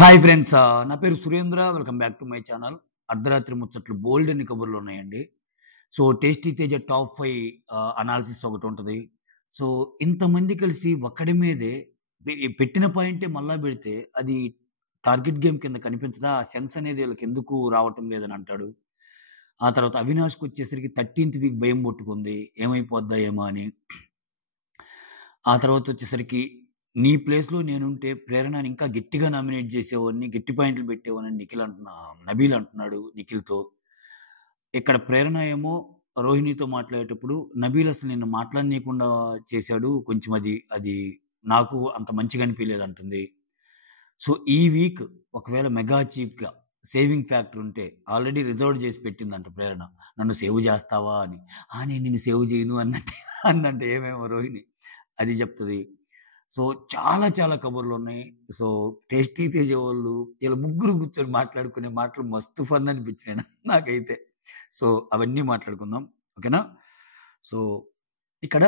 Hi friends. నా పేరు Surendra. Welcome back to my channel. అర్ధరాత్రి ముచ్చట్లు బోల్డ్ అన్ని కబుర్లు ఉన్నాయండి. So, 'tasty Teja' top 5 analysis ఒకటుంటది. సో, ఇంతమంది కలిసి ఒక్కడి మీదే పెట్టిన పాయింటే మళ్ళా పెడితే అది టార్గెట్ గేమ్ కింద కనిపించదా? ఆ సెన్స్ అనేది వీళ్ళకెందుకు రావటం లేదని అంటాడు. ఆ తర్వాత అవినాష్‌కొచ్చేసరికి 13థ్ వీక్ భయం పుట్టుకుంది. ఏమైపోద్దా ఏమో అని. ఆ తర్వాతొచ్చేసరికి నీ ప్లేస్‌లో నేనుంటే ప్రేరణని ఇంకా గట్టిగా నామినేట్ చేసేవాడిని. గట్టి పాయింట్లు పెట్టేవాడిని నబీల్ అంటున్నాడు నిఖిల్‌తో. ఇక్కడ ప్రేరణ ఏమో రోహిణితో మాట్లాడేటప్పుడు నబీల్ అసలు నిన్ను మాట్లాడనీయకుండా చేశాడు. కొంచెం అది నాకు అంత మంచిగా అనిపియలేదంటుంది. సో, ఈ వీక్ ఒకవేళ మెగా చీఫ్‌గా సేవింగ్ ఫ్యాక్టర్ ఉంటే ఆల్రెడీ రిజర్వ్డ్ చేసి పెట్టిందంట ప్రేరణ. నన్ను సేవ్ చేస్తావా అని. నేను నిన్ను సేవ్ చేయను అన్నట్టే అందంట ఏమేమో రోహిణి. అది చెప్తది. సో, చాలా చాలా కబుర్లున్నాయి. సో, 'టేస్టీ తేజ' వాళ్ళు ఈళ్ళ ముగ్గురు కూర్చొని మాట్లాడుకునే మాటలు మస్తు ఫన్ అనిపించినాయి నాకైతే. సో, అవన్నీ మాట్లాడుకుందాం. ఓకేనా? సో, ఇక్కడ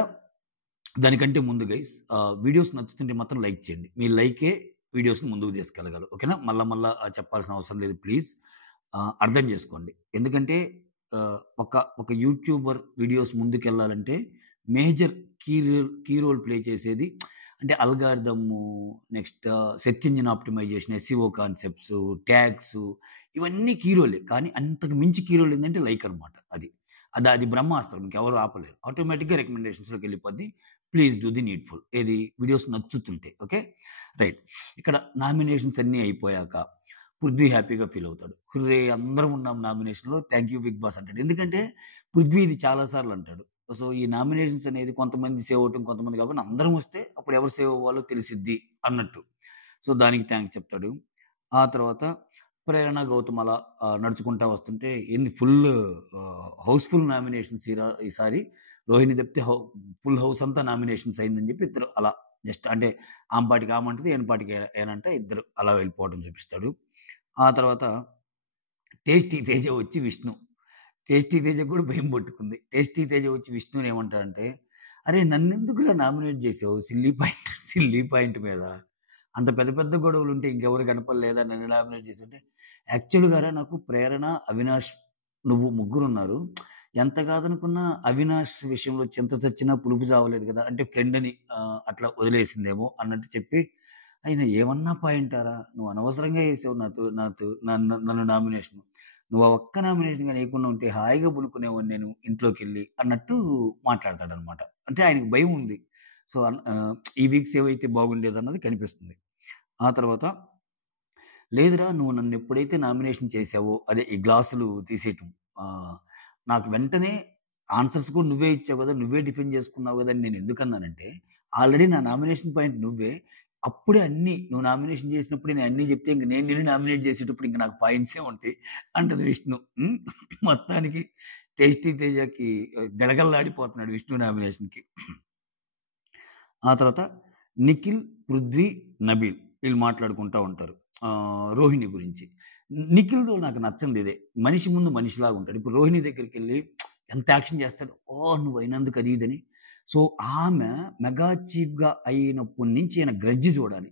దానికంటే ముందు గైస్ వీడియోస్ నచ్చుతుంటే మాత్రం లైక్ చేయండి. మీ లైకే వీడియోస్‌ని ముందుకు తీసుకెళ్ళగలరు. ఓకేనా? మళ్ళా చెప్పాల్సిన అవసరం లేదు ప్లీజ్. అర్థం చేసుకోండి. ఎందుకంటే ఒక యూట్యూబర్ వీడియోస్ ముందుకెళ్ళాలంటే మేజర్ కీ రోల్ ప్లే చేసేది అంటే algorithm, next search engine optimization, SEO concepts, tags ఇవన్నీ కీ రోలే. కానీ అంతకు మించి కీ రోల్ ఏందంటే లైక్ అనమాట అది. అది బ్రహ్మాస్త్రం. ఇంకెవరు ఆపలేరు. ఆటోమేటిక్‌గా రికమెండేషన్స్‌లోకి వెళ్ళిపోద్ది. Please do the needful. ఏది వీడియోస్ నచ్చుతుంటే. ఓకే. రైట్. ఇక్కడ నామినేషన్స్ అన్నీ అయిపోయాక పృథ్వీ హ్యాపీగా ఫీల్ అవుతాడు. హుర్రే! అందరం ఉన్నాం నామినేషన్‌లో. థాంక్ యూ బిగ్ బాస్ అంటాడు. ఎందుకంటే పృథ్వీ ఇది చాలా సార్లు అంటాడు. సో, ఈ నామినేషన్స్ అనేది కొంతమంది సేవ్ అవ్వటం, కొంతమంది కాకుండా అందరం వస్తే అప్పుడు ఎవరు సేవ్ అవ్వాలో తెలిసిద్ది అన్నట్టు. సో, దానికి థాంక్స్ చెప్తాడు. ఆ తర్వాత ప్రేరణ, గౌతమ్ అలా నడుచుకుంటా వస్తుంటే ఫుల్ హౌస్‌ఫుల్ నామినేషన్స్ ఈసారి రోహిణి తప్పితే ఫుల్ హౌస్ అంతా నామినేషన్స్ అయిందని చెప్పి ఇద్దరు అలా జస్ట్ అంటే ఆమె పాటికి ఆమె అంటది. ఈయన పాటికి ఈయనంట. ఇద్దరు అలా వెళ్ళిపోవడం చూపిస్తాడు. ఆ తర్వాత 'టేస్టీ తేజ' వచ్చి విష్ణు. 'టేస్టీ తేజ'కి కూడా భయం పట్టుకుంది. 'టేస్టీ తేజ' వచ్చి విష్ణుని ఏమంటాడంటే, "అరేయ్! నన్నెందుకురా నామినేట్ చేసావు సిల్లీ పాయింట్ మీద. అంత పెద్ద పెద్ద గొడవలుంటే ఇంకెవరు కనపడలేదా నన్ను నామినేట్ చేసావంటే" యాక్చువల్‌గారా నాకు ప్రేరణ, అవినాష్ నువ్వు ముగ్గురున్నారు. ఎంత కాదనుకున్నా అవినాష్ విషయంలో చింత చచ్చినా పులుపు చావలేదు కదా! అంటే ఫ్రెండని అట్లా వదిలేసిందేమో అన్నట్టు చెప్పి, అయినా ఏమన్నా పాయింటారా? నువ్వు అనవసరంగా ఏసావు నన్ను నామినేషను. నువ్వు ఆ ఒక్క నామినేషన్ గాని ఎయకుండా ఉంటే హాయిగా పడుకునేవాడిని నేను ఇంట్లోకెళ్ళి అన్నట్టు మాట్లాడతాడనమాట. అంటే ఆయనకి భయం ఉంది. సో, ఈ వీక్ సేవ్ అయితే బాగుండేదన్నది కనిపిస్తుంది. ఆ తర్వాత లేదురా నువ్వు నన్నెప్పుడైతే నామినేషన్ చేశావో అదే ఈ గ్లాసులు తీసేయటం. ఆహ్, నాకు వెంటనే ఆన్సర్స్ కూడా నువ్వే ఇచ్చావు గదా! నువ్వే డిఫెండ్ చేసుకున్నావు గదా! అని నేనెందుకన్నానంటే, ఆల్రెడీ నా నామినేషన్ పాయింట్ నువ్వే. అప్పుడే అన్నీ నువ్వు నామినేషన్ చేసినప్పుడే నేను అన్నీ చెప్తే ఇంక నేను నిన్ను నామినేట్ చేసేటప్పుడు ఇంక నాకు పాయింట్సే ఉంటాయి అంటది విష్ణు. హ్మ్. మొత్తానికి 'టేస్టీ తేజకి' గడగడలాడిపోతున్నాడు విష్ణు నామినేషన్‌కి. ఆ తర్వాత నిఖిల్, పృథ్వీ, నబీల్ వీళ్ళు మాట్లాడుకుంటా ఉంటారు. రోహిణి గురించి. నిఖిల్‌లో నాకు నచ్చనిదిదే. మనిషి ముందు మనిషిలాగా ఉంటాడు. ఇప్పుడు రోహిణి దగ్గరికెళ్ళి ఎంత యాక్షన్ చేస్తాడు. ఓహ్! నువ్వయినందుకు అది ఇదని. సో, ఆమె మెగా చీఫ్‌గా అయినప్పటి నుంచి ఈయన గ్రడ్జ్ చూడాలి.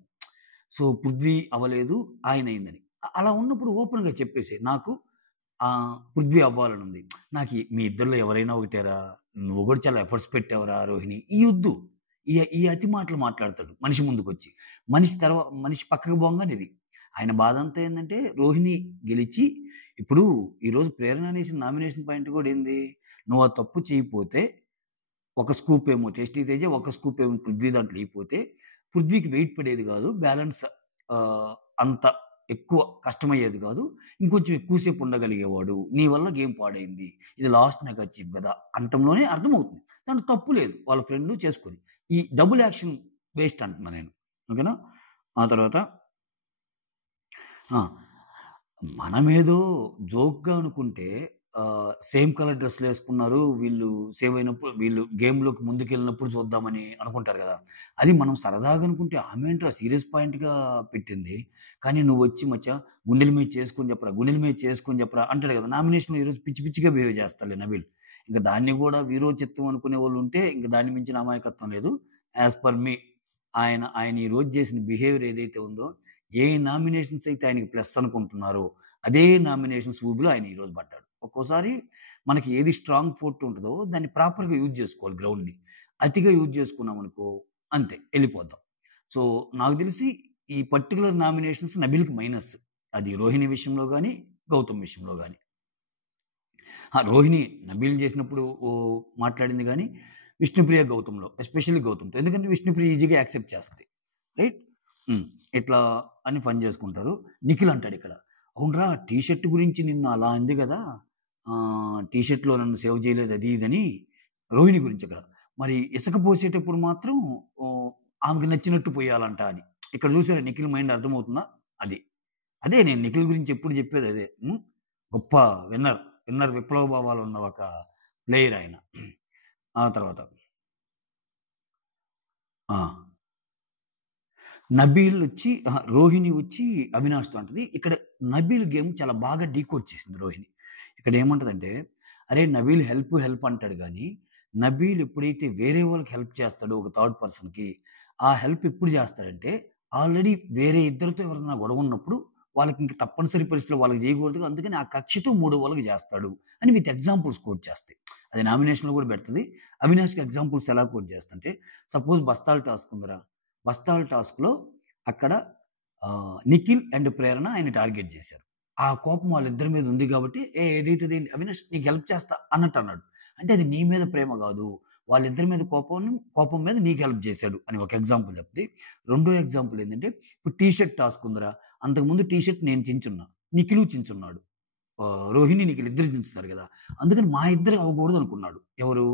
సో, పృథ్వీ అవ్వలేదు. ఆయనయిందని. అలా ఉన్నప్పుడు ఓపెన్‌గా చెప్పేసేయి. నాకు పృథ్వీ అవ్వాలనుంది. మీ ఇద్దరిలో ఎవరైనా ఒకటేరా. నువ్వు కూడా చాలా ఎఫర్ట్స్ పెట్టావురా రోహిణి. ఇయొద్దు. ఈ అతి మాటలు మాట్లాడతాడు మనిషి ముందుకొచ్చి. మనిషి పక్కకు పోంగానే ఇది. ఆయన బాధంతా ఏందంటే రోహిణి గెలిచి ఇప్పుడు ఈరోజు ప్రేరణ అనేసిన నామినేషన్ పాయింట్ కూడా ఏంది? నువ్వు ఆ తప్పు చేయకపోతే ఒక స్కూప్ ఏమో 'టేస్టీ తేజ' ఒక స్కూప్ ఏమో పృథ్వీ దాంట్లో ఎయకపోతే పృథ్వీకి వెయిట్ పడేది కాదు. బ్యాలెన్స్ అంత ఎక్కువ కష్టమయ్యేది కాదు. ఇంకొంచెం ఎక్కువ సేపు ఉండగలిగేవాడు. నీ వల్ల గేమ్ పాడైంది. ఇది లాస్ట్ మెగా చీఫ్ గదా! అనటంలోనే అర్థమవుతుంది. దాంట్లో తప్పు లేదు. వాళ్ళ ఫ్రెండ్ చేసుకొని. ఈ డబుల్ యాక్షన్ వేస్ట్ అంటున్నా నేను. ఓకేనా? ఆ తర్వాత ఆ! మనమేదో జోక్‌గా అనుకుంటే సేమ్ కలర్ డ్రెస్సులేసుకున్నారు. వీళ్ళు గేమ్‌లోకి ముందుకెళ్ళినప్పుడు చూద్దామని అనుకుంటారు గదా! అది మనం సరదాగా అనుకుంటే ఆమేంట్రా సీరియస్ పాయింట్‌గా పెట్టింది. కానీ నువ్వొచ్చి మచ్చా గుండెల మీద చేసుకొని చెప్పరా అంటాడు గదా! నామినేషన్‌లో ఈరోజు పిచ్చి పిచ్చిగా బిహేవ్ చేస్తాడులే నబీల్. ఇంక దాన్ని గూడా వీరోచిత్తం అనుకునేవాళ్ళుంటే ఇంక దాన్ని మించిన అమాయకత్వం లేదు. యాస్ పర్ మీ ఆయన ఈరోజు చేసిన బిహేవియర్ ఏదైతే ఉందో ఏ నామినేషన్స్ అయితే ఆయనకి ప్లస్ అనుకుంటున్నారో, అదే నామినేషన్స్ ఊబిలో ఆయన ఈరోజు పడ్డాడు. ఒక్కోసారి మనకి ఏది స్ట్రాంగ్ ఫోర్ట్ ఉంటదో దాన్ని ప్రాపర్‌గా యూజ్ జేసుకోవాలి గ్రౌండ్‌ని. అతిగా యూజ్ జేసుకున్నామనుకో అంతే ఎళ్ళిపోద్దాం. సో, నాకు తెలిసి ఈ పర్టిక్యులర్ నామినేషన్స్ నబీల్‌కి మైనస్. అది రోహిణి విషయంలో గాని, గౌతమ్ విషయంలో గాని. రోహిణి నబీల్ చేసినప్పుడు మాట్లాడింది గానీ, విష్ణుప్రియ గౌతమ్‌లో ఎస్పెషల్లీ గౌతమ్‌తో. ఎందుకంటే విష్ణుప్రియ ఈజీగా యాక్సెప్ట్ చేస్తది. రైట్? హ్మ్. ఇట్లా అని ఫన్ చేసుకుంటారు. నిఖిల్ అంటాడిక్కడ, "అవునురా టీ షర్ట్ గురించి నిన్ను అలా అంది గదా! టీ షర్ట్‌లో నన్ను సేవ్ చేయలేదు అది ఇదని." రోహిణి గురించిక్కడ. మరి ఇసక పోసేటప్పుడు మాత్రం ఓహ్, ఆమెకి నచ్చినట్టు పొయ్యాలంట అని. ఇక్కడ చూసారా నిఖిల్ మైండ్ అర్థమవుతుందా? అది. అదే నేను నిఖిల్ గురించి ఎప్పుడు చెప్పేదదే. గొప్ప విన్నర్. విన్నర్ విప్లవ భావాలున్న ఒక ప్లేయర్ ఆయన. ఆ తర్వాత ఆ! నబీల్ ఒచ్చి రోహిణి ఒచ్చి అవినాష్‌తో అంటది. ఇక్కడ నబీల్ గేమ్ చాలా బాగా డీకోడ్ చేసింది రోహిణి. ఇక్కడ ఏమంటదంటే, అరే! నబీల్ హెల్ప్, హెల్ప్ అంటాడు గానీ, నబీల్ ఎప్పుడైతే వేరే వాళ్ళకి హెల్ప్ చేస్తాడో ఒక థర్డ్ పర్సన్‌కి, ఆ హెల్ప్ ఎప్పుడు చేస్తాడంటే, ఆల్రెడీ వేరే ఇద్దరితో ఎవరైనా గొడవ ఉన్నప్పుడు, వాళ్ళకి ఇంక తప్పనిసరి పరిస్థితిలో వాళ్ళకి చేయకూడదు. అందుకని ఆ కక్షతో మూడో వాళ్ళకి చేస్తాడు అని విత్ ఎగ్జాంపుల్స్ కోట్ చేస్తాయి. అది నామినేషన్‌లో కూడా పెడతది. అవినాష్‌కి ఎగ్జాంపుల్స్ ఎలా కోట్ చేస్తంటే, సపోజ్ బస్తాలు టాస్క్ ఉందిరా. బస్తాలు టాస్క్‌లో అక్కడ నిఖిల్ అండ్ ప్రేరణ ఆయన్ని టార్గెట్ చేశారు. ఆ కోపం వాళ్ళిద్దరి మీద ఉంది కాబట్టి, ఏదైతది అవినాష్ నీకు హెల్ప్ చేస్తా అన్నట్టు అన్నాడు. అంటే అది నీ మీద ప్రేమ గాదు. వాళ్ళిద్దరి మీద కోపం మీద నీకు హెల్ప్ చేశాడు అని ఒక ఎగ్జాంపుల్ చెప్తే, రెండో ఎగ్జాంపుల్ ఏందంటే, ఇప్పుడు టీ షర్ట్ టాస్క్ ఉందిరా. అంతకుముందు టీ షర్ట్ నేను చించున్నా. నిఖిలు చించున్నాడు. రోహిణి, నిఖిల్ ఇద్దరు చించుతారు గదా! అందుకని మా ఇద్దరు అవ్వకూడదనుకున్నాడు. ఎవరు?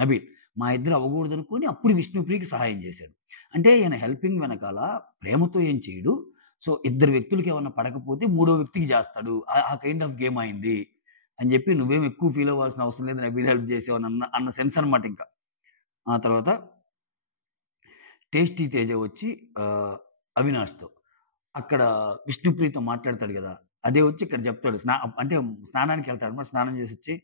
నబీల్. మా ఇద్దరు అవ్వకూడదనుకోని అప్పుడు విష్ణుప్రియకి సహాయం చేశాడు. అంటే ఈయన హెల్పింగ్ వెనకాల ప్రేమతో ఏం చేయడు. సో, ఇద్దరు వ్యక్తులకి ఏమన్నా పడకపోతే మూడో వ్యక్తికి జేస్తాడు. ఆ కైండ్ ఆఫ్ గేమ్ అయింది అని జెప్పి నువ్వేం ఎక్కువ ఫీల్ అవ్వాల్సిన అవసరం లేదు. నబీల్ హెల్ప్ చేసావు అన్న సెన్స్ అనమాట ఇంక. ఆ తర్వాత టేస్టీ తేజ వచ్చి అవినాష్‌తో అక్కడ విష్ణుప్రియతో మాట్లాడతాడు గదా! అదే వచ్చి ఇక్కడ జెప్తాడు. అంటే స్నానానికెళ్తాడన్నమాట. స్నానం చేసొచ్చి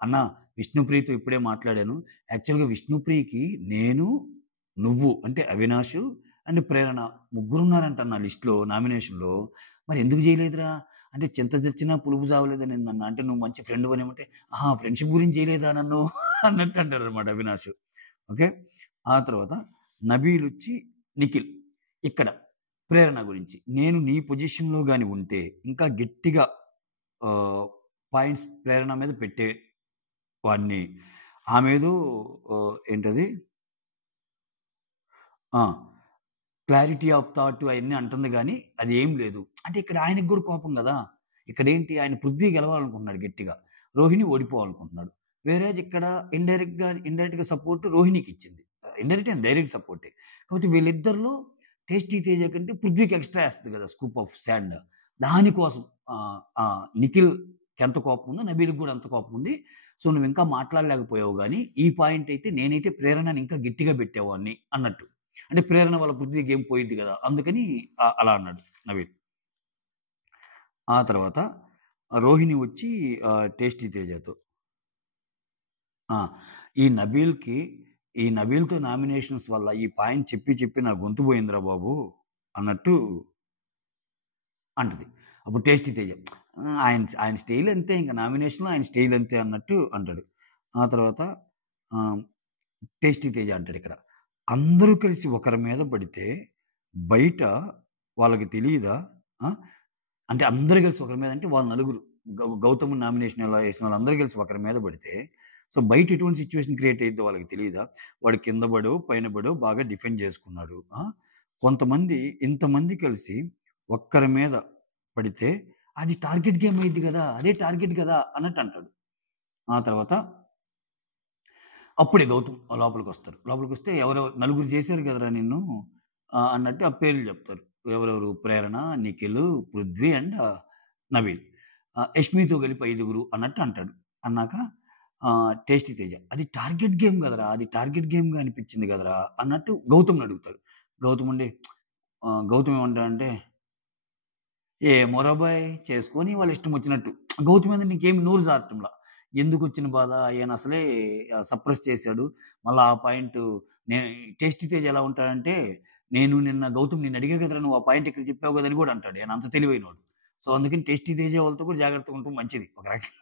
అన్నా విష్ణుప్రియతో ఇప్పుడే మాట్లాడాను. యాక్చువల్‌గా విష్ణుప్రియకి నేను, నువ్వు అంటే అవినాషు అండ్ ప్రేరణ ముగ్గురున్నారంట నా లిస్ట్‌లో నామినేషన్‌లో. మరి ఎందుకు జేయలేదురా? అంటే చింత చచ్చినా పులుపు చావలేదనిందన్నా. అంటే నువ్వు మంచి ఫ్రెండువనేమంటే, ఆహా! ఫ్రెండ్‌షిప్ గురించి జేయలేదా నన్ను అన్నట్టు అంటాడన్నమాట అవినాషు. ఓకే. ఆ తర్వాత నబీలొచ్చి నిఖిల్. ఇక్కడ ప్రేరణ గురించి. నేను నీ పొజిషన్‌లో గాని ఉంటే ఇంకా గట్టిగా ఆహ్, పాయింట్స్ ప్రేరణ మీద పెట్టేవాడిని. ఆమేదో ఏంటది? ఆ! క్లారిటీ ఆఫ్ థాట్ అయన్నీ అంటుంది గానీ, అది ఏం లేదు. అంటే ఇక్కడ ఆయనకి గూడా కోపం గదా! ఇక్కడేంటి ఆయన పృథ్వీ గెలవాలనుకుంటున్నాడు గట్టిగా. రోహిణి ఓడిపోవాలనుకుంటున్నాడు. వేరేజ్ ఇక్కడ ఇండైరెక్ట్‌గా సపోర్ట్ రోహిణికిచ్చింది. ఇండైరెక్ట్ అండ్ డైరెక్ట్ సపోర్టే. కాబట్టి వీళ్ళిద్దరిలో టేస్టీ తేజ కంటే పృథ్వీకి ఎక్స్‌ట్రా ఏస్తది గదా! Scoop of sand. దానికోసం నిఖిల్‌కెంత కోపం ఉందో నబీల్‌కి గూడా అంత కోపం ఉంది. సో, నువ్వింకా మాట్లాడలేకపోయావు గానీ, ఈ పాయింట్ అయితే నేనైతే ప్రేరణని ఇంకా గట్టిగా బెట్టేవాడిని అన్నట్టు. అంటే ప్రేరణ వల్ల పృథ్వీ గేమ్ పోయిద్ది గదా! అందుకని అలా అన్నాడు నవీన్. ఆ తర్వాత రోహిణి వచ్చి టేస్టీ తేజతో ఆ! ఈ నబీల్‌కి ఈ నబీల్‌తో నామినేషన్స్ వల్ల ఈ పాయింట్ చెప్పి చెప్పి నా గొంతు పోయిందిరా బాబు! అన్నట్టు అంటది. అప్పుడు టేస్టీ తేజ ఆయన ఆయన స్టైల్ అంతే ఇంక నామినేషన్‌లో ఆయన స్టైల్ అంతే అన్నట్టు అంటాడు. ఆ తర్వాత ఆహ్, టేస్టీ తేజ అంటాడిక్కడ. అందరూ కలిసి ఒకరి మీద పడితే బయట వాళ్ళకి తెలీదా? ఆ! అంటే అందరూ కలిసి ఒకరి మీద అంటే వాళ్ళు నలుగురు. గౌతమ్ నామినేషన్ ఎలా ఏసిన వాళ్ళందరూ కలిసి ఒకరి మీద పడితే, సో, బయట ఎటువంటి సిట్యుయేషన్ క్రియేట్ అయ్యిద్దో వాళ్ళకి తెలీదా? వాడు కింద పడో, పైన పడో బాగా డిఫెండ్ చేసుకున్నాడు. కొంతమంది ఇంతమంది కలిసి ఒక్కరి మీద పడితే అది టార్గెట్ గేమ్ అయ్యిద్ది గదా! అదే టార్గెట్ గదా! అన్నట్టు అంటాడు. ఆ తర్వాత అప్పుడే గౌతమ్ లోపలికొస్తారు. లోపలికొస్తే ఎవరెవరు నలుగురు చేశారు కదరా నిన్ను అన్నట్టు ఆ పేర్లు చెప్తారు. ఎవరెవరు ప్రేరణ, నిఖిల్, పృథ్వీ అండ్ నవీన్. యష్మితో కలిపి ఐదుగురు అన్నట్టు అంటాడు. అన్నాక టేస్టీ తేజ అది టార్గెట్ గేమ్ గదరా! అది టార్గెట్ గేమ్‌గా అనిపించింది గదరా! అన్నట్టు గౌతమ్‌ని అడుగుతాడు. గౌతమ్ ఉండి గౌతమ్ ఏమంటాడంటే ఏమోరా బాయ్! చేసుకొని వాళ్ళ ఇష్టం వచ్చినట్టు. గౌతమ్ మీద నీకేమి నోరు జారటంలా. ఎందుకొచ్చిన బాధ? ఈయన అసలే సప్రెస్ చేసాడు. మళ్ళా ఆ పాయింటు నే టేస్టీ తేజ్ ఎలా ఉంటాడంటే, నేను నిన్న గౌతమ్ నిన్ను అడిగా కదరా నువ్వు ఆ పాయింట్ ఇక్కడ చెప్పావు కదా అని కూడా అంటాడు. ఆయన అంత తెలివైనోడు. సో, అందుకని టేస్టీ తేజ వాళ్ళతో కూడా జాగ్రత్తగా ఉండటం మంచిది.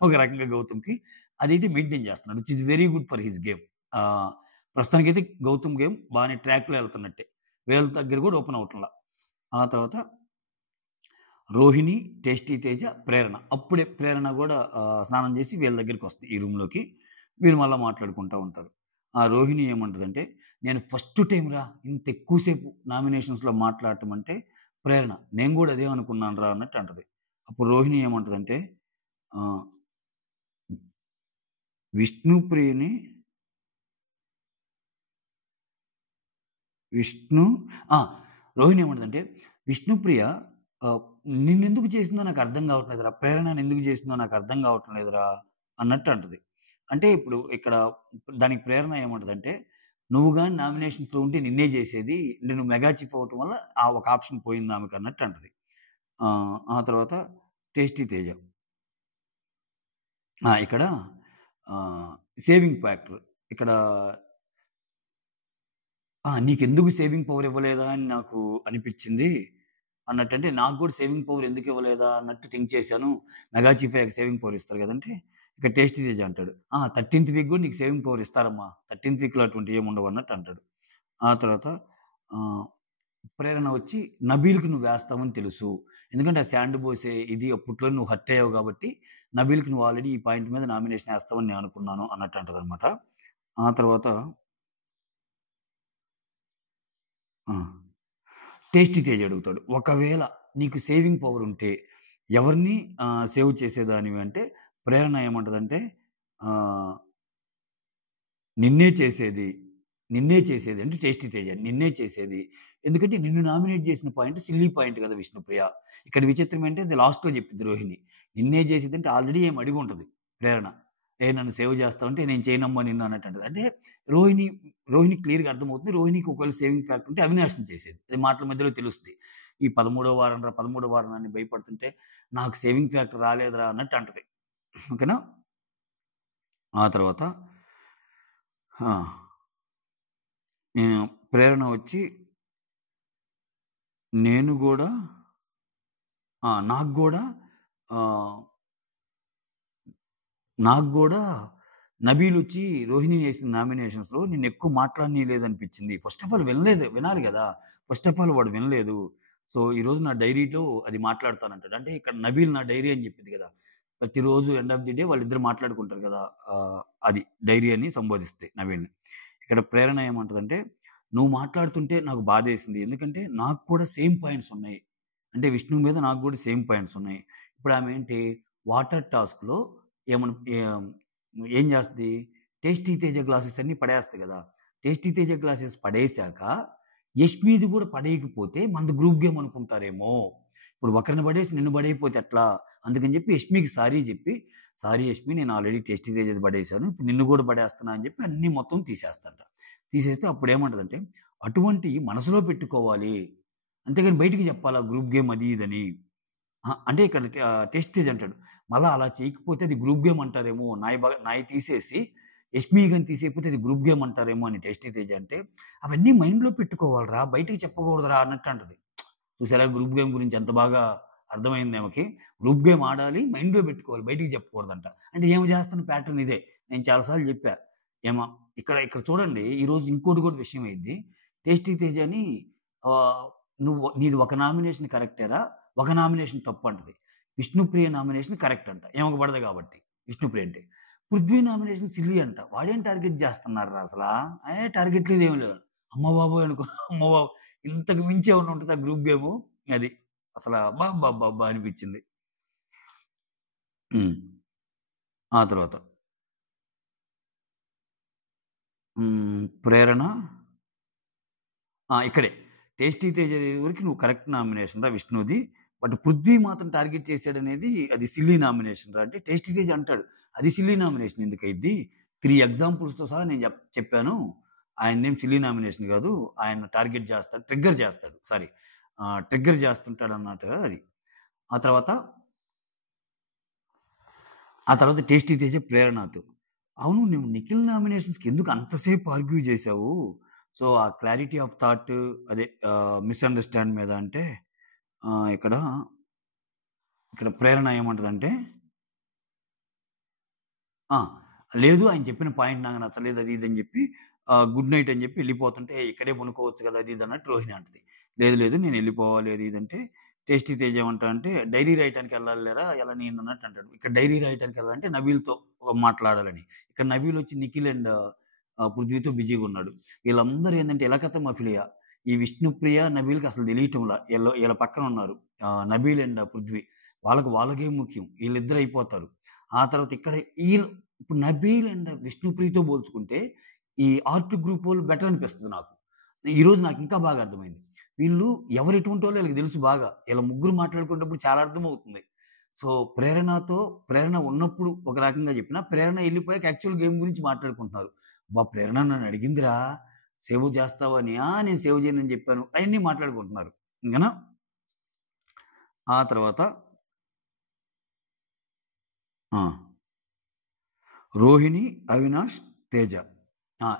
ఒక రకంగా గౌతమ్‌కి. అదైతే మెయింటైన్ చేస్తున్నాడు. Which is very good for his game. ఆహ్, ప్రస్తుతానికైతే గౌతమ్ గేమ్ బానే ట్రాక్‌లో ఎళ్తున్నట్టే. వీళ్ళ దగ్గర కూడా ఓపెన్ అవ్వట్లా. ఆ తర్వాత రోహిణి, టేస్టీ తేజ, ప్రేరణ. అప్పుడే ప్రేరణ గూడా స్నానం జేసి వీళ్ళ దగ్గరికొస్తది ఈ రూమ్‌లోకి. వీళ్ళు మళ్ళా మాట్లాడుకుంటా ఉంటారు. ఆ రోహిణి ఏమంటదంటే, "నేను ఫస్ట్ టైమ్ రా ఇంత ఎక్కువ సేపు నామినేషన్స్‌లో మాట్లాడటం అంటే ప్రేరణ. నేను గూడా అదే అనుకున్నానురా" అన్నట్టు అంటది. అప్పుడు రోహిణి ఏమంటదంటే ఆహ్, విష్ణుప్రియని విష్ణు ఆ! రోహిణి ఏమంటదంటే, "విష్ణుప్రియ ఆహ్, నిన్నెందుకు చేసిందో నాకర్థం గావట్లేదురా. ప్రేరణ నన్నెందుకు చేసిందో నాకర్థం గావటం లేదురా" అన్నట్టు అంటది. అంటే ఇప్పుడు ఇక్కడ దానికి ప్రేరణ ఏమంటదంటే, "నువ్వు గాని నామినేషన్స్‌లో ఉంటే నిన్నే జేసేది. నేను మెగా చీఫ్ అవ్వటం వల్ల ఆ ఒక ఆప్షన్ పోయిందామెకి" అన్నట్టు అంటది. ఆ తర్వాత టేస్టీ తేజ. ఇక్కడ ఆహ్, సేవింగ్ ఫ్యాక్టర్. ఇక్కడ నీకెందుకు సేవింగ్ పవర్ ఇవ్వలేదా అని నాకు అనిపిచ్చింది. అన్నట్టంటే, నాకు గూడా సేవింగ్ పవర్ ఎందుకివ్వలేదా అన్నట్టు థింక్ చేశాను. మెగా చీఫ్ అయ్యాక సేవింగ్ పవర్ ఇస్తారు గదంటే, ఇక టేస్టీ తేజ అంటాడు. 13థ్ వీక్ గూడా నీకు సేవింగ్ పవర్ ఇస్తారమ్మా. 13థ్ వీక్‌లో అటువంటివి ఏముండవు అన్నట్టు అంటాడు. ఆ తర్వాత ఆహ్, ప్రేరణ వచ్చి నబీల్‌కి నువ్వేస్తావని తెలుసు. ఎందుకంటే, ఆ శాండ్ పోసే ఇది అప్పట్లో నువ్వు హర్ట్ అయ్యావు గాబట్టి, నబీల్‌కి నువ్వు ఆల్రెడీ ఈ పాయింట్ మీద నామినేషన్ ఏస్తావని నేను అనుకున్నాను అన్నట్టు అంటదనమాట. ఆ తర్వాత ఆ! టేస్టీ తేజ్ అడుగుతాడు. ఒకవేళ నీకు సేవింగ్ పవర్ ఉంటే ఎవరిని సేవ్ చేసేదానివి అంటే ప్రేరణ ఏమంటదంటే ఆహ్, నిన్నే చేసేది. నిన్నే చేసేది అంటే టేస్టీ తేజ. నిన్నే చేసేది. ఎందుకంటే నిన్ను నామినేట్ చేసిన పాయింట్ సిల్లీ పాయింట్ కదా విష్ణుప్రియ. ఇక్కడ విచిత్రం ఏంటే అది లాస్ట్‌లో చెప్పిద్ది రోహిణి. నిన్నే చేసేదంటే ఆల్రెడీ ఏమి అడిగుంటది ప్రేరణ. నన్ను సేవ్ చేస్తావంటే నేను చేయనమ్మా నిన్ను అన్నట్టు అంటది. అంటే రోహిణి రోహిణికి క్లియర్‌గా అర్థమవుతుంది. రోహిణికి ఒకవేళ సేవింగ్ ఫ్యాక్టర్ ఉంటే అవినాష్‌ని చేసేది. అది మాటల మధ్యలో తెలుస్తది. ఈ 13వ వారం రా 13వ వారం అని భయపడుతుంటే నాకు సేవింగ్ ఫ్యాక్టర్ రాలేదురా అన్నట్టు అంటది. ఓకేనా? ఆ తర్వాత ఆ! ప్రేరణ వచ్చి నేను గూడా నాకు గూడా ఆహ్, నాకు గూడా నబీలొచ్చి రోహిణినేసిన నామినేషన్స్‌లో నిన్నెక్కువ మాట్లాడనీయలేదనిపిచ్చింది. ఫస్ట్ ఆఫ్ ఆల్ వినాలి గదా! ఫస్ట్ ఆఫ్ ఆల్ వాడు వినలేదు. సో, ఈరోజు నా డైరీలో అది మాట్లాడతానంటాడు. అంటే ఇక్కడ నబీల్ నా డైరీ అని జెప్పిద్ది గదా! ప్రతిరోజు ఎండ్ ఆఫ్ ది డే వాళ్ళిద్దరు మాట్లాడుకుంటారు గదా! అది డైరీ అని సంబోధిస్తాయి నబీల్‌ని. ఇక్కడ ప్రేరణ ఏమంటదంటే, "నువ్వు మాట్లాడుతుంటే నాకు బాధేసింది. ఎందుకంటే నాకు కూడా సేమ్ పాయింట్స్ ఉన్నాయి." అంటే విష్ణు మీద నాకు గూడా సేమ్ పాయింట్స్ ఉన్నాయి. ఇప్పుడు ఆమేంటి వాటర్ టాస్క్‌లో ఏమను ఏం ఏం జేస్తది? టేస్టీ తేజ గ్లాసెస్ అన్నీ పడేస్తది గదా! టేస్టీ తేజ గ్లాసెస్ పడేసాక యష్మిది గూడా పడేయకపోతే మనది గ్రూప్ గేమ్ అనుకుంటారేమో! ఇప్పుడు ఒకరిని పడేసి నిన్ను పడేయకపోతే ఎట్లా? అందుకని జెప్పి యష్మికి సారీ జెప్పి, "సారీ యష్మి నేను ఆల్రెడీ టేస్టీ తేజది పడేసాను. ఇప్పుడు నిన్ను గూడా పడేస్తున్నా" అని జెప్పి అన్నీ మొత్తం తీసేస్తదంట. తీసేస్తే అప్పుడేమంటదంటే, "అటువంటియి మనసులో పెట్టుకోవాలి. అంతేగాని బయటికి జెప్పాలా గ్రూప్ గేమ్ అది ఇదని." అంటే ఇక్కడ టెస్ట్ తేజ్ అంటాడు. మళ్ళా అలా చేయకపోతే అది గ్రూప్ గేమ్ అంటారేమో! నాయి తీసేసి యష్మి గాని తీసేయకపోతే అది గ్రూప్ గేమ్ అంటారేమో అని టేస్టీ తేజ్ అంటే, అవన్నీ మైండ్‌లో పెట్టుకోవాలిరా! బయటికి చెప్పకూడదురా అన్నట్టు అంటది. చూసారా గ్రూప్ గేమ్ గురించి ఎంత బాగా అర్థమైంది ఆమెకి. గ్రూప్ గేమ్ ఆడాలి, మైండ్‌లో పెట్టుకోవాలి. బయటికి చెప్పకూడదంట. అంటే ఈమె చేస్తున్న ప్యాటర్న్ ఇదే. నేను చాలా సార్లు చెప్పా. ఏమ ఇక్కడ ఇక్కడ చూడండి ఈరోజు ఇంకోటి కూడా విషయం అయింది. టేస్టీ తేజ్ అని ఆహ్, నీది ఒక నామినేషన్ కరెక్టేరా, ఒక నామినేషన్ తప్పంటది. విష్ణుప్రియ నామినేషన్ కరెక్ట్ అంట. ఈమెకు పడదు కాబట్టి. విష్ణుప్రియ అంటే. పృథ్వీ నామినేషన్ సిల్లీ అంట. వాడేం టార్గెట్ చేస్తున్నారురా అసలా? టార్గెట్ లేదు ఏమి లేదు. అమ్మ బాబోయ్! అనుకో అమ్మ బాబోయ్! ఇంతకు మించి ఏమన్నా ఉంటదా గ్రూప్ గేము? అది. అసల అబ్బబ్బబ్బబ్బా! అనిపిచ్చింది. హ్మ్. ఆ తర్వాత ప్రేరణ ఇక్కడే. 'టేస్టీ తేజ' వరకు నువ్వు కరెక్ట్ నామినేషన్ రా విష్ణుది. బట్ 'పృథ్వీ' మాత్రం టార్గెట్ చేసాడనేది అది సిల్లీ నామినేషన్ రా అంటే 'టేస్టీ తేజ' అంటాడు. అది సిల్లీ నామినేషన్ ఎందుకయిద్ది? 3 ఎగ్జాంపుల్స్‌తో సహా నేను చెప్పాను. ఆయనదేం సిల్లీ నామినేషన్ గాదు. ఆయన టార్గెట్ చేస్తాడు. ట్రిగ్గర్ చేస్తాడు. సారీ. ట్రిగ్గర్ చేస్తుంటాడన్నట్టుగా అది. ఆ తర్వాత టేస్టీ తేజ ప్రేరణతో. అవును నువ్వు నిఖిల్ నామినేషన్స్‌కి ఎందుకు అంత సేపు ఆర్గ్యూ చేశావు? సో, ఆ క్లారిటీ ఆఫ్ థాట్ అదే మిస్‌అండర్‌స్టాండ్ మీద అంటే ఆహ్, ఇక్కడ, ఇక్కడ ప్రేరణ ఏమంటదంటే ఆ! లేదు ఆయన చెప్పిన పాయింట్ నాకు నచ్చలేదు అది ఇది అని జెప్పి గుడ్ నైట్ అని జెప్పి ఎళ్ళిపోతుంటే ఇక్కడే పనుకోవచ్చు కదా! అది ఇది అన్నట్టు రోహిణి అంటది. లేదు లేదు నేనెళ్ళిపోవాలి అది ఇది అంటే టేస్టీ తేజ ఏమంటాడంటే డైరీ రాయటానికెళ్ళాలి లేరా ఎలా నేను అన్నట్టు అంటాడు. ఇక్కడ డైరీ రాయటానికెళ్ళాలంటే నబీల్‌తో మాట్లాడాలని. ఇక్కడ నబీల్ వచ్చి నిఖిల్ అండ్ పృథ్వీతో బిజీగున్నాడు. వీళ్ళందరూ ఏందంటే ఎలకత్త మఫిలియా. ఈ విష్ణుప్రియ, నబీల్‌కి అసలు తెలియటంలా. ఈళ్ళ పక్కన ఉన్నారు. నబీల్ అండ్ పృథ్వీ. వాళ్ళకే ముఖ్యం. ఈళ్ళిద్దరు అయిపోతారు. ఆ తర్వాత ఇక్కడ ఈళ్ళు ఇప్పుడు 'నబీల్' అండ్ 'విష్ణుప్రియ'తో పోల్చుకుంటే, ఈ 'ఆర్ట్' గ్రూపోళ్ళు బెటర్ అనిపిస్తది నాకు. ఈరోజు నాకింకా బాగా అర్థమైంది. వీళ్ళు ఎవరు ఎటువంటోళ్ళో ఈళ్ళకి తెలుసు బాగా. ఈళ్ళ ముగ్గురు మాట్లాడుకునేటప్పుడు చాలా అర్థమవుతుంది. సో, ప్రేరణ ఉన్నప్పుడు ఒక రకంగా చెప్పినా, ప్రేరణ ఎళ్ళిపోయాక యాక్చువల్ గేమ్ గురించి మాట్లాడుకుంటున్నారు. అబ్బా! ప్రేరణ నన్నడిగిందిరా సేవ్ చేస్తావా అని. ఆ! నేను సేవ్ చేయనని చెప్పాను. అయన్నీ మాట్లాడుకుంటున్నారు. ఇంకనా ఆ తర్వాత ఆ! రోహిణి, అవినాష్, తేజ.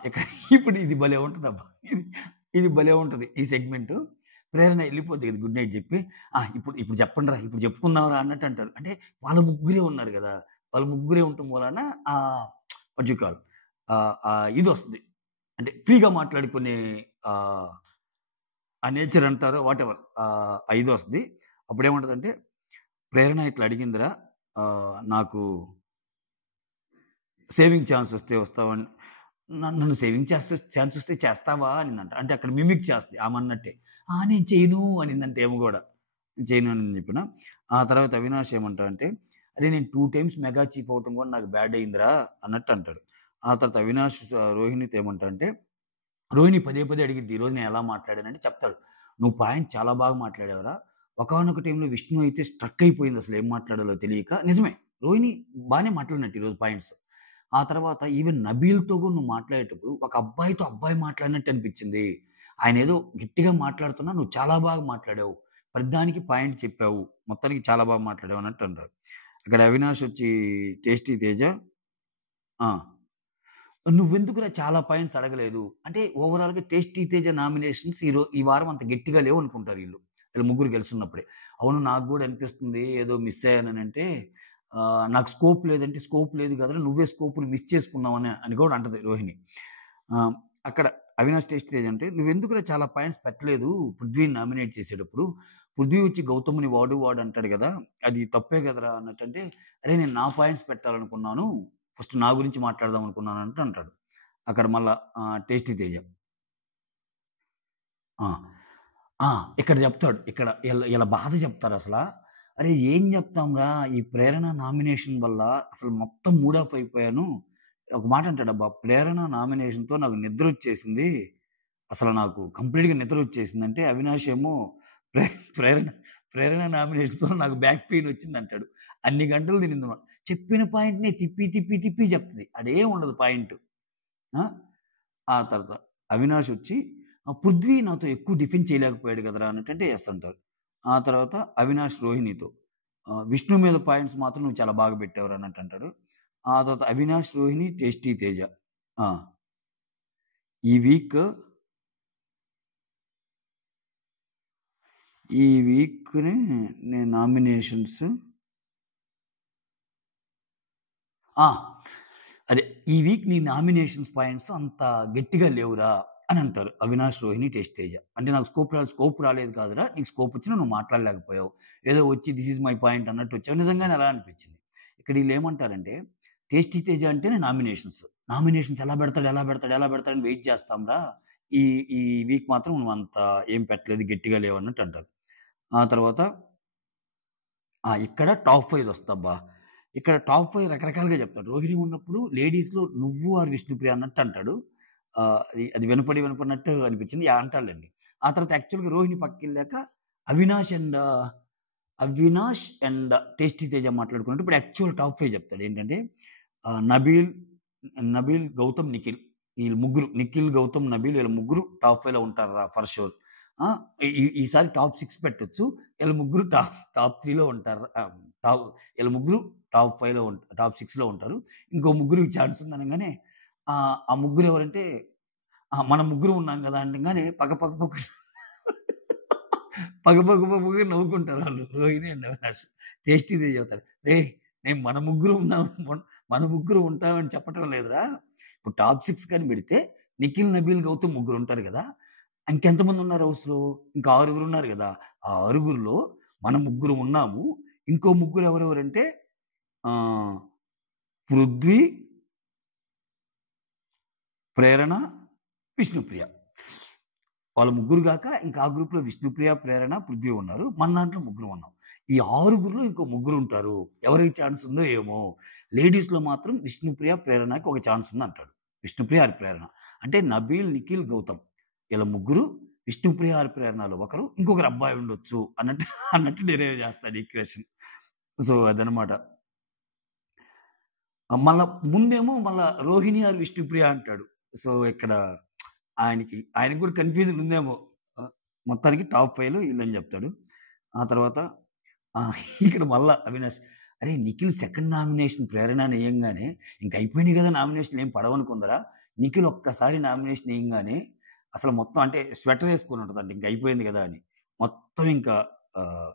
ఇక్కడ ఇప్పుడు ఇది భలే ఉంటదబ్బా! ఇది ఇది భలే ఉంటది. ఈ సెగ్మెంటు. ప్రేరణ ఎళ్ళిపోద్ది కదా! గుడ్ నైట్ జెప్పి, ఇప్పుడు ఇప్పుడు చెప్పండిరా, ఇప్పుడు చెప్పుకుందాంరా అన్నట్టు అంటారు. అంటే వాళ్ళ ముగ్గురే ఉన్నారు గదా! వాళ్ళ ముగ్గురే ఉండటం మూలాన వాట్ యూ కాల్ ఇదొస్తది. అంటే ఫ్రీగా మాట్లాడుకునే ఆహ్, ఆ నేచర్ అంటారో వాటెవర్ ఆ ఇదొస్తది. అప్పుడేమంటదంటే, ప్రేరణ ఇట్లా అడిగిందిరా నాకు సేవింగ్ ఛాన్స్ వస్తే వస్తావని నన్ను సేవింగ్ ఛాన్స్ వస్తే చేస్తావా అనిందంట. అంటే అక్కడ మిమిక్ చేస్తది ఆమన్నట్టే. నేను చేయను అనిందంట ఈమె గూడా. చేయను అని చెప్పిన. ఆ తర్వాత అవినాష్ ఏమంటాడంటే, "అరే! నేను 2 టైమ్స్ మెగా చీఫ్ అవ్వటం కూడా నాకు బ్యాడ్ అయిందిరా" అన్నట్టు అంటాడు. ఆ తర్వాత అవినాష్ రోహిణితో ఏమంటాడంటే, రోహిణి పదే పదే అడిగిద్ది, "ఈరోజు నేను ఎలా మాట్లాడానంటే" చెప్తాడు. "నువ్వు పాయింట్ చాలా బాగా మాట్లాడావురా. ఒకానొక టైమ్‌లో విష్ణు అయితే స్ట్రక్ అయిపోయింది అసలు ఏం మాట్లాడాలో తెలియక." నిజమే. రోహిణి బానే మాట్లాడినట్టు ఈరోజు పాయింట్స్. ఆ తర్వాత ఈవెన్ నబీల్‌తో గూడా నువ్వు మాట్లాడేటప్పుడు ఒక అబ్బాయితో అబ్బాయి మాట్లాడినట్టు అనిపించింది. ఆయనేదో గట్టిగా మాట్లాడుతున్నా నువ్వు చాలా బాగా మాట్లాడావు. ప్రతిదానికి పాయింట్ చెప్పావు. మొత్తానికి చాలా బాగా మాట్లాడావు అన్నట్టు అంటారు. ఇక్కడ అవినాష్ వచ్చి టేస్టీ తేజ ఆ! నువ్వెందుకురా చాలా పాయింట్స్ అడగలేదు? అంటే ఓవరాల్‌గా 'టేస్టీ తేజ' నామినేషన్స్ ఈ వారం అంత గట్టిగా లేవనుకుంటారు ఈళ్ళు. వీళ్ళు ముగ్గురు గెలుస్తున్నప్పుడే. అవును నాకు గూడా అనిపిస్తుంది ఏదో మిస్ అయ్యాననంటే నాకు స్కోప్ లేదంటే, స్కోప్ లేదు కదరా! నువ్వే స్కోప్‌ని మిస్ చేసుకున్నావని అని కూడా అంటది రోహిణి. ఆహ్, అక్కడ అవినాష్ టేస్టీ తేజ అంటే "నువ్వెందుకురా చాలా పాయింట్స్ పెట్టలేదు 'పృథ్వీని' నామినేట్ చేసేటప్పుడు? 'పృథ్వీ' వచ్చి 'గౌతమ్‌ని' వాడు అంటాడు గదా! అది తప్పే గదరా! అన్నట్టంటే, "అరేయ్! నేను నా పాయింట్స్ పెట్టాలనుకున్నాను. ఫస్ట్ నా గురించి మాట్లాడదాం అనుకున్నాను" అన్నట్టు అంటాడు. అక్కడ మళ్ళా టేస్టీ తేజ. ఆ! ఆ! ఇక్కడ జెప్తాడు. ఇక్కడ ఈళ్ళ బాధ జెప్తారసల. "అరే! ఏం జెప్తాంరా ఈ ప్రేరణ నామినేషన్ వల్ల అసలు మొత్తం మూడ్ ఆఫ్ అయిపోయాను." ఒక మాట అంటాడబ్బా! "ప్రేరణ నామినేషన్‌తో నాకు నిద్రొచ్చేసింది. అసలు నాకు కంప్లీట్‌గా నిద్రొచ్చేసిందంటే." అవినాష్ ఏమో ప్రే ప్రేరణ ప్రేరణ నామినేషన్‌తో నాకు బ్యాక్ పెయిన్ వచ్చిందంటాడు. అన్ని గంటలు తినిందనమాట. చెప్పిన పాయింట్‌నే తిప్పి జెప్తది. ఆడేం ఉండదు పాయింటు. ఆ! ఆ తర్వాత అవినాషొచ్చి 'పృథ్వీ నాతో ఎక్కువ డిఫెండ్ చేయలేకపోయాడు కదరా!' అన్నట్టంటే యెస్ అంటారు. ఆ తర్వాత అవినాష్ రోహిణితో 'విష్ణు మీద పాయింట్స్ మాత్రం నువ్వు చాలా బాగా పెట్టావురా' అన్నట్టంటాడు. ఆ తర్వాత అవినాష్, రోహిణి, టేస్టీ తేజ. ఆ! ఈ వీక్ ఈ వీక్‌ని నేను నామినేషన్స్ ఆ! అదే. "ఈ వీక్ నీ నామినేషన్స్ పాయింట్స్ అంత గట్టిగా లేవురా" అని అంటారు. అవినాష్, రోహిణి, టేస్ట్ తేజ. అంటే నాకు స్కోప్ రాలేదు కాదురా! నీకు స్కోప్ వచ్చినా నువ్వు మాట్లాడలేకపోయావు. ఏదో వచ్చి దిస్ ఈస్ మై పాయింట్ అన్నట్టు వచ్చావు. నిజంగానే అలా అనిపించింది. ఇక్కడ ఈళ్ళేమంటారంటే టేస్టీ తేజ అంటేనే నామినేషన్స్. నామినేషన్స్ ఎలా పెడతాడని వెయిట్ చేస్తాంరా. ఈ ఈ వీక్ మాత్రం నువ్వంత ఏం పెట్టలేదు గట్టిగా లేవన్నట్టు అంటారు. ఆ తర్వాత ఇక్కడ టాప్ 5 ఒస్తబ్బా! ఇక్కడ టాప్ 5 రకరకాలుగా చెప్తాడు. రోహిణి ఉన్నప్పుడు లేడీస్‌లో నువ్వు ఆర్ విష్ణుప్రియ అన్నట్టు అంటాడు. అది వినపడినట్టు అనిపించింది. అంటాడులెండి. ఆ తర్వాత యాక్చువల్‌గా రోహిణి పక్కకెళ్ళాక అవినాష్ అండ్ టేస్టీ తేజ మాట్లాడుకున్నట్టు ఇప్పుడు యాక్చువల్ టాప్ 5 చెప్తాడు. ఏంటంటే నబీల్, గౌతమ్, నిఖిల్. ఈళ్ళు ముగ్గురు నిఖిల్, గౌతమ్, నబీల్ ఈళ్ళ ముగ్గురు టాప్ 5లో ఉంటార్రా ఫర్ షూర్. ఆ! ఈసారి టాప్ 6 పెట్టొచ్చు. ఈళ్ళ ముగ్గురు టాప్ 3లో ఉంటారు. టాప్ ఈళ్ళ ముగ్గురు టాప్ 5లో టాప్ 6లో ఉంటారు. ఇంకో ముగ్గురికి ఛాన్స్ ఉందనంగానే ఆ ముగ్గురు ఎవరంటే మనం ముగ్గురం ఉన్నాం గదా! అనంగానే పక పక పక పక పక పక పక నవ్వుకుంటారు ఆళ్ళు. రోహిణి అండ్ అవినాష్. టేస్టీది చెబుతాడు. "రేయ్! నేను మన ముగ్గురం ఉన్నాం మన ముగ్గురం ఉంటామని చెప్పటం లేదురా. ఇప్పుడు టాప్ 6 గాని పెడితే నిఖిల్, నబీల్, గౌతమ్ ముగ్గురుంటారు గదా! ఇంకెంతమందున్నారు హౌస్‌లో? ఇంకా ఆరుగురున్నారు గదా! ఆ ఆరుగురిలో మనం ముగ్గురం ఉన్నాము. ఇంకో ముగ్గురు ఎవరెవరంటే ఆహ్, పృథ్వీ, ప్రేరణ, విష్ణుప్రియ. వాళ్ళ ముగ్గురు గాక ఇంకా ఆ గ్రూప్‌లో విష్ణుప్రియ, ప్రేరణ, పృథ్వీ ఉన్నారు. మన దాంట్లో ముగ్గురం ఉన్నాం. ఈ ఆరుగురిలో ఇంకో ముగ్గురుంటారు. ఎవరికి ఛాన్స్ ఉందో ఏమో! లేడీస్‌లో మాత్రం విష్ణుప్రియ, ప్రేరణకి ఒక ఛాన్స్ ఉందంటాడు. విష్ణుప్రియ ఆర్ ప్రేరణ. అంటే నబీల్, నిఖిల్, గౌతమ్ ఈళ్ళ ముగ్గురు, విష్ణుప్రియ ఆర్ ప్రేరణలో ఒకరు, ఇంకొకరు అబ్బాయి ఉండొచ్చు అన్నట్టు అన్నట్టు డిరైవ్ చేస్తాడు ఈక్వేషన్. సో, అదనమాట. మళ్ళా ముందేమో రోహిణి ఆర్ విష్ణుప్రియ అంటాడు. సో, ఇక్కడ ఆయనకి కూడా కన్‌ఫ్యూజన్ ఉందేమో. మొత్తానికి టాప్ 5లో ఈళ్ళని చెప్తాడు. ఆ తర్వాత ఇక్కడ మళ్ళా అవినాష్, "అరేయ్! నిఖిల్ సెకండ్ నామినేషన్ ప్రేరణ అని ఎయంగానే ఇంక అయిపోయినాయి గదా! నామినేషన్‌లు ఏం పడవనుకుందరా? నిఖిల్ ఒక్కసారి నామినేషన్ ఎయంగానే అసలు మొత్తం అంటే స్వెటర్ యేసుకొని ఉంటదంట. ఇంక అయిపోయింది గదా! అని. మొత్తం ఇంకా ఆహ్,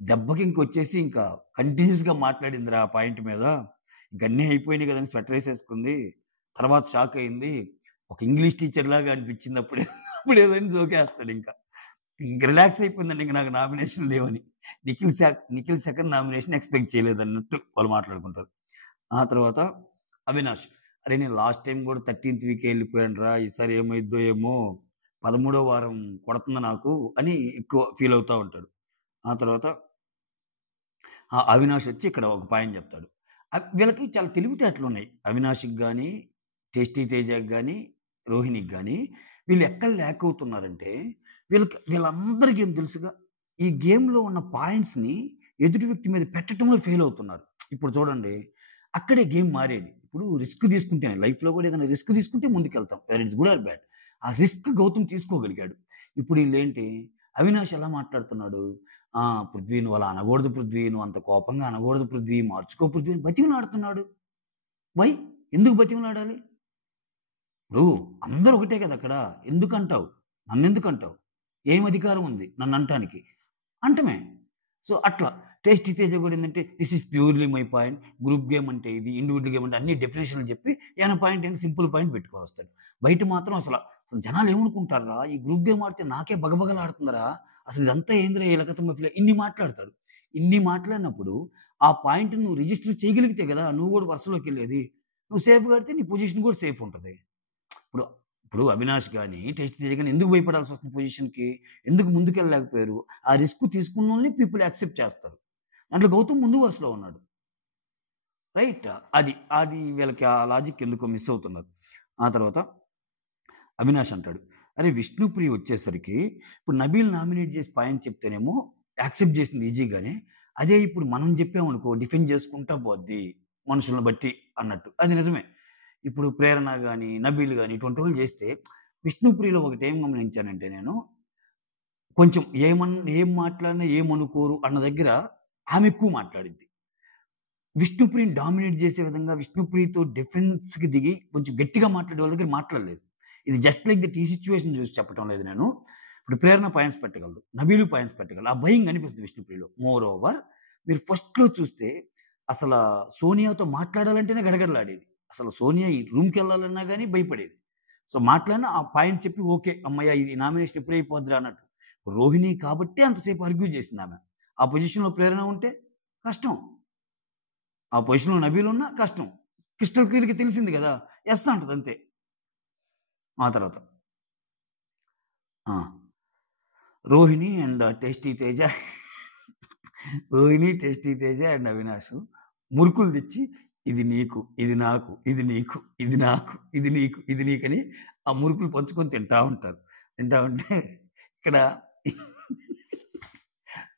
దెబ్బకి ఇంకొచ్చేసి ఇంకా కంటిన్యూయస్‌గా మాట్లాడిందిరా ఆ పాయింట్ మీద. ఇంక అన్నీ అయిపోయినాయి గదా! అని స్వెటర్ యేసేసుకుంది. తర్వాత షాక్ అయింది. ఒక ఇంగ్లీష్ టీచర్‌లాగా అనిపించింది అప్పుడే. అప్పుడేదో అని జోకేస్తాడింక. ఇంక రిలాక్స్ అయిపోయిందండి ఇంక నాకు నామినేషన్‌లు లేవని. నిఖిల్ సెకండ్ నామినేషన్ ఎక్స్‌పెక్ట్ చేయలేదన్నట్టు వాళ్ళు మాట్లాడుకుంటారు. ఆ తర్వాత అవినాష్, "అరే! నేను లాస్ట్ టైమ్ గూడా 13థ్ వీకే ఎళ్ళిపోయానురా! ఈసారి ఏమైద్దో ఏమో! 13 వారం కొడుతుంది నాకు" అని ఎక్కువ ఫీల్ అవుతా ఉంటాడు. ఆ తర్వాత అవినాష్ వచ్చి ఇక్కడ ఒక పాయింట్ చెప్తాడు. వీళ్ళకి చాలా తెలివితేటలున్నాయి. అవినాష్‌కి గాని, టేస్టీ తేజకి గాని, రోహిణికి గాని వీళ్ళు ఎక్కడ ల్యాక్ అవుతున్నారంటే వీళ్ళందరికీ ఏం తెలుసుగా? ఈ గేమ్‌లో ఉన్న పాయింట్స్‌ని ఎదుటి వ్యక్తి మీద పెట్టటంలో ఫెయిల్ అవుతున్నారు. ఇప్పుడు చూడండి, అక్కడే గేమ్ మారేది. ఇప్పుడు రిస్క్ తీసుకుంటేనే లైఫ్‌లో కూడా ఏదైనా రిస్క్ తీసుకుంటే ముందుకెళ్తాం. Whether it's good or bad. ఆ రిస్క్ గౌతమ్ తీసుకోగలిగాడు. ఇప్పుడు ఈళ్ళేంటి, అవినాష్ ఎలా మాట్లాడుతున్నాడు? పృథ్వీ నువ్వలా అనకూడదు పృథ్వీ. నువ్వంత కోపంగా అనకూడదు పృథ్వీ. మార్చుకో పృథ్వీ అని బతిమిలాడుతున్నాడు. వై? ఎందుకు బతిమిలాడాలి? ఇప్పుడు అందరూ ఒకటే కదా అక్కడ. ఎందుకంటావు? నన్నెందుకంటావు? ఏం అధికారం ఉంది నన్నంటానికి? అంటమే. సో, అట్లా. టేస్టీ తేజ గూడా ఏందంటే, this is purely my point. Group game అంటే ఇది, ఇండివిడ్యువల్ గేమ్ అంటే అన్ని డెఫినిషన్‌లు చెప్పి ఏమైనా పాయింట్ ఏంటి సింపుల్ పాయింట్ పెట్టుకొనొస్తాడు. బయట మాత్రం అసలు జనాలేమనుకుంటార్రా? ఈ గ్రూప్ గేమ్ ఆడితే నాకే బగబగలాడుతుందిరా! అసలు ఇదంతా ఏందిరా ఈ లకతమ్మ ఫిల ఇన్ని మాట్లాడతాడు. ఇన్ని మాట్లాడినప్పుడు ఆ పాయింట్‌ని నువ్వు రిజిస్టర్ చేయగలిగితే గదా! నువ్వు గూడా వరుసలోకెళ్ళేది. నువ్వు సేఫ్‌గా ఆడితే నీ పొజిషన్ గూడా సేఫ్ ఉంటది. ఇప్పుడు ఇప్పుడు అవినాష్ గాని, టెస్ట్ తేజ గాని ఎందుకు భయపడాల్సొస్తుంది పొజిషన్‌కి? ఎందుకు ముందుకెళ్ళలేకపోయారు? ఆ రిస్క్ తీసుకున్నోళ్ళని పీపుల్ యాక్సెప్ట్ చేస్తారు. దాంట్లో గౌతమ్ ముందు వరుసలో ఉన్నాడు. రైట్? అది వీళ్ళకి ఆ లాజిక్ ఎందుకో మిస్ అవుతున్నారు. ఆ తర్వాత అవినాష్ అంటాడు, "అరే! విష్ణుప్రియ వచ్చేసరికి ఇప్పుడు నబీల్ నామినేట్ చేసి పాయింట్ చెప్తేనేమో యాక్సెప్ట్ చేసింది ఈజీగానే. అదే ఇప్పుడు మనం చెప్పామనుకో డిఫెండ్ చేసుకుంటా పోద్ది. మనుషుల్ని బట్టి" అన్నట్టు. అది నిజమే. ఇప్పుడు 'ప్రేరణ' గాని, 'నబీల్' గాని ఇటువంటోళ్ళు చేస్తే విష్ణుప్రియలో ఒకటేం గమనించానంటే నేను, కొంచెం ఏం మాట్లాడినా ఏమనుకోరు అన్న దగ్గర ఆమె ఎక్కువ మాట్లాడిద్ది. విష్ణుప్రియని డామినేట్ చేసే విధంగా విష్ణుప్రియతో డిఫెన్స్‌కి దిగి కొంచెం గట్టిగా మాట్లాడే వాళ్ళ దగ్గర మాట్లాడలేదు. ఇది జస్ట్ లైక్ దట్ ఈ సిట్యుయేషన్ చూసి చెప్పటం లేదు నేను. ఇప్పుడు 'ప్రేరణ' పాయింట్స్ పెట్టగలదు. 'నబీల్' పాయింట్స్ పెట్టగలరు. ఆ భయం కనిపిస్తుంది విష్ణుప్రియలో. మోర్ ఓవర్ మీరు ఫస్ట్‌లో చూస్తే అసల సోనియాతో మాట్లాడాలంటేనే గడగడలాడేది. అసలు సోనియా ఈ రూమ్‌కెళ్ళాలన్నా గాని భయపడేది. సో, మాట్లాడినా ఆ పాయింట్ చెప్పి ఓకే. హమ్మయ్య! ఇది నామినేషన్ ఎప్పుడైపోద్దిరా అన్నట్టు. రోహిణి కాబట్టే అంతసేపు ఆర్గ్యూ చేసిందామె. ఆ పొజిషన్‌లో 'ప్రేరణ' ఉంటే కష్టం. ఆ పొజిషన్‌లో 'నబీల్' ఉన్నా కష్టం. క్రిస్టల్ క్లియర్‌గా తెలిసింది గదా! యెస్ అంటదంతే. ఆ తర్వాత ఆ! Rohini and tasty Teja Rohini, tasty Teja and Avinash మురుకులు తెచ్చి ఇది నీకు, ఇది నాకు, ఇది నీకు, ఇది నాకు, ఇది నీకు, ఇది నీకని ఆ మురుకులు పంచుకొని తింటా ఉంటారు. తింటా ఉంటే ఇక్కడ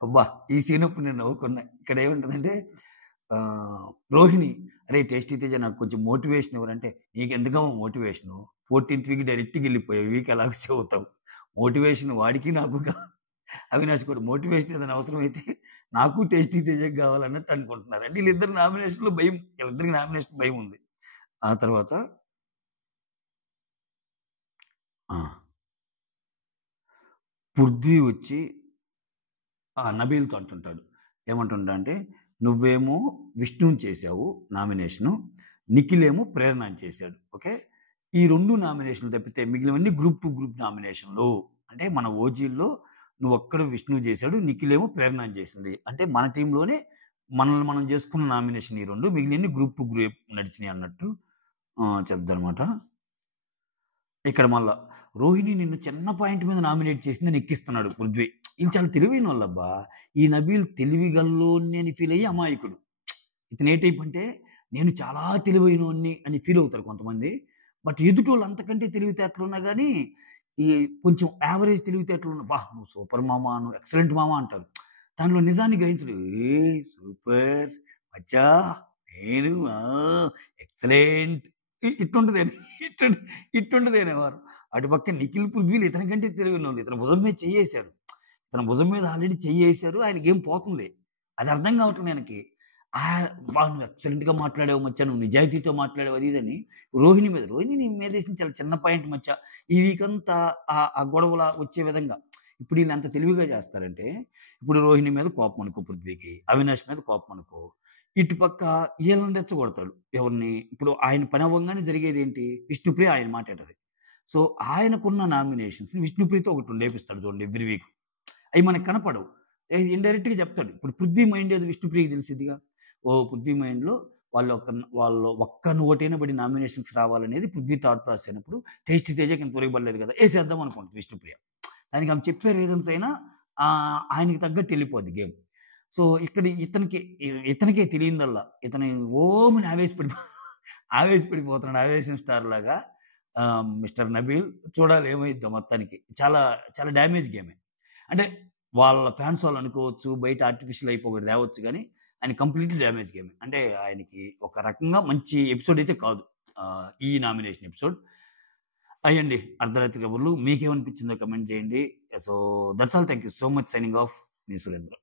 అబ్బా! ఈ సీనప్పుడు నేను నవ్వుకున్నా. ఇక్కడ ఏముంటదంటే ఆహ్, రోహిణి "అరేయ్! టేస్టీ తేజ నాకు కొంచెం మోటివేషన్ ఇవ్వరంటే" "నీకెందుకమ్మా మోటివేషను? 14థ్ వీక్ డైరెక్ట్‌గా ఎళ్ళిపోయావు. ఈ వీక్ ఎలాగో చెబుతావు. మోటివేషన్ వాడికి నాకు అవినాష్ కూడా మోటివేషన్ ఏదైనా అవసరమైతే నాకు టేస్టీ తేజకి కావాలన్నట్టు అనుకుంటున్నారు. అంటే వీళ్ళిద్దరు నామినేషన్‌లో భయం. వీళ్ళిద్దరికి నామినేషన్ భయముంది. ఆ తర్వాత ఆ! పృథ్వీ వచ్చి నబీల్‌తో అంటుంటాడు. ఏమంటుండంటే, "నువ్వేమో విష్ణుని చేశావు నామినేషను. నిఖిలేమో ప్రేరణని చేశాడు. ఓకే. ఈ 2 నామినేషన్‌లు తప్పితే మిగిలినవన్నీ గ్రూప్ 2, గ్రూప్ నామినేషన్‌లు. అంటే మన ఓజీల్లో నువ్వొక్కడు విష్ణువు చేశాడు. నిఖిలేమో ప్రేరణని చేసింది. అంటే మన టీమ్‌లోనే మనల్ని మనం చేసుకున్న నామినేషన్ ఈ 2 మిగిలినన్ని గ్రూప్ 2 గ్రూప్ నడిచినియి" అన్నట్టు చెప్దనమాట. ఇక్కడ మళ్ళా రోహిణి నిన్ను చిన్న పాయింట్ మీద నామినేట్ చేసిందని ఎక్కిస్తున్నాడు పృథ్వీ. ఈళ్ళు చాలా తెలివైనోళ్ళబ్బా! ఈ నబీల్ తెలివి గల్లోడిని అని ఫీల్ అయ్యి అమాయకుడు. ఇతను ఏ టైప్ అంటే నేను చాలా తెలివైనోడిని అని ఫీల్ అవుతారు కొంతమంది. బట్ ఎదుటోళ్ళు అంతకంటే తెలివితేటలున్నా గాని, ఈ కొంచెం యావరేజ్ తెలివితేటలున్న "అబ్బా! నువ్వు సూపర్ మామ, నువ్వు ఎక్సలెంట్ మామ" అంటారు. దాంట్లో నిజాన్ని గ్రహించడు. సూపర్ మచ్చా నేను ఎక్సలెంట్" ఇట్టుంటది. ఇట్టుంటది ఇట్టుంటది అనేవారు. అటుపక్క నిఖిల్, పృథ్వీలు ఇతని కంటే తెలివైనోళ్ళు. ఇతని భుజం మీద చెయ్యేశారు. ఇతని భుజం మీద ఆల్రెడీ చెయ్యేశారు. ఆయనకేం పోతుంది. అది అర్థం కావట్లేదు ఆయనకి. "అబ్బా! నువ్వు ఎక్సలెంట్‌గా మాట్లాడావు మచ్చా. నువ్వు నిజాయితీతో మాట్లాడావు" అది ఇదని. రోహిణి మీద, "రోహిణి నీ మీదేసిన చాలా చిన్న పాయింట్ మచ్చా. ఈ వీకంతా ఆ గొడవల వచ్చే విధంగా" ఇప్పుడు ఈళ్ళెంత తెలివిగా చేస్తారంటే, ఇప్పుడు రోహిణి మీద కోపం అనుకో పృథ్వీకి, అవినాష్ మీద కోపం అనుకో. ఇటుపక్క ఈళ్ళని రెచ్చగొడతాడు. ఎవరిని? ఇప్పుడు ఆయన పని అవ్వంగానే జరిగేదేంటి? విష్ణుప్రియ ఆయన మాట ఇంటది. సో, ఆయనకున్న నామినేషన్స్‌ని విష్ణుప్రియతో ఒకటి లేపిస్తాడు చూడండి ఎవ్రి వీక్. అయి మనకు కనపడవు. ఇండైరెక్ట్‌గా చెప్తాడు. ఇప్పుడు పృథ్వీ మైండ్ ఏదో విష్ణుప్రియకి తెలిసిద్దిగా. ఓహ్! పృథ్వీ మైండ్‌లో వాళ్ళు ఒక్క ఓటైనా పడి నామినేషన్స్ రావాలనేది పృథ్వీ థాట్ ప్రాసెస్ అయినప్పుడు టేస్టీ తేజకి ఇంత వరకు పడలేదు కదా! ఏసేద్దాం అనుకుంటది విష్ణుప్రియ. దానికి ఆమె చెప్పే రీజన్స్ అయినా ఆయనకి తగ్గట్టు ఎళ్ళిపోద్ది గేమ్. సో, ఇక్కడ ఇతనికే తెలియనిదల్లా ఇతను ఓమని ఆవేశపడిపోతున్నాడు. ఆవేశం స్టార్ లాగా మిస్టర్ నబీల్ చూడాలి ఏమైద్దో మొత్తానికి. చాలా చాలా డ్యామేజ్ గేమే. అంటే వాళ్ళ ఫాన్స్ వాళ్ళనుకోవచ్చు, బయట ఆర్టిఫిషియల్ హైప్ ఒకటి తేవచ్చు గానీ, ఆయన కంప్లీట్‌లీ డ్యామేజ్ గేమే. అంటే ఆయనకి ఒక రకంగా మంచి ఎపిసోడ్ అయితే కాదు. ఈ నామినేషన్ ఎపిసోడ్. అయ్యండి అర్ధరాత్రి కబుర్లు. మీకేమనిపించిందో కామెంట్ చేయండి. So, that's all. Thank you so much. Signing off. Me Surendra.